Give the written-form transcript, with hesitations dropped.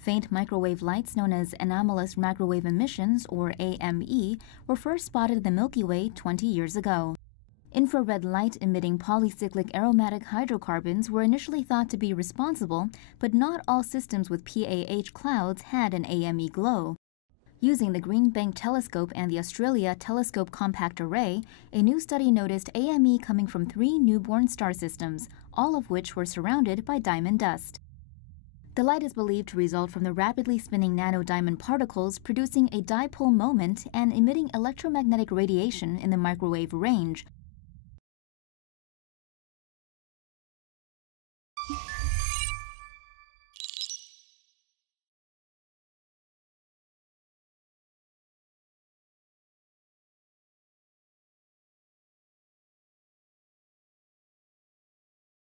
Faint microwave lights known as anomalous microwave emissions, or AME, were first spotted in the Milky Way 20 years ago. Infrared light-emitting polycyclic aromatic hydrocarbons were initially thought to be responsible, but not all systems with PAH clouds had an AME glow. Using the Green Bank telescope and the Australia Telescope Compact Array, a new study noticed AME coming from 3 newborn star systems, all of which were surrounded by diamond dust. The light is believed to result from the rapidly spinning nanodiamond particles producing a dipole moment and emitting electromagnetic radiation in the microwave range,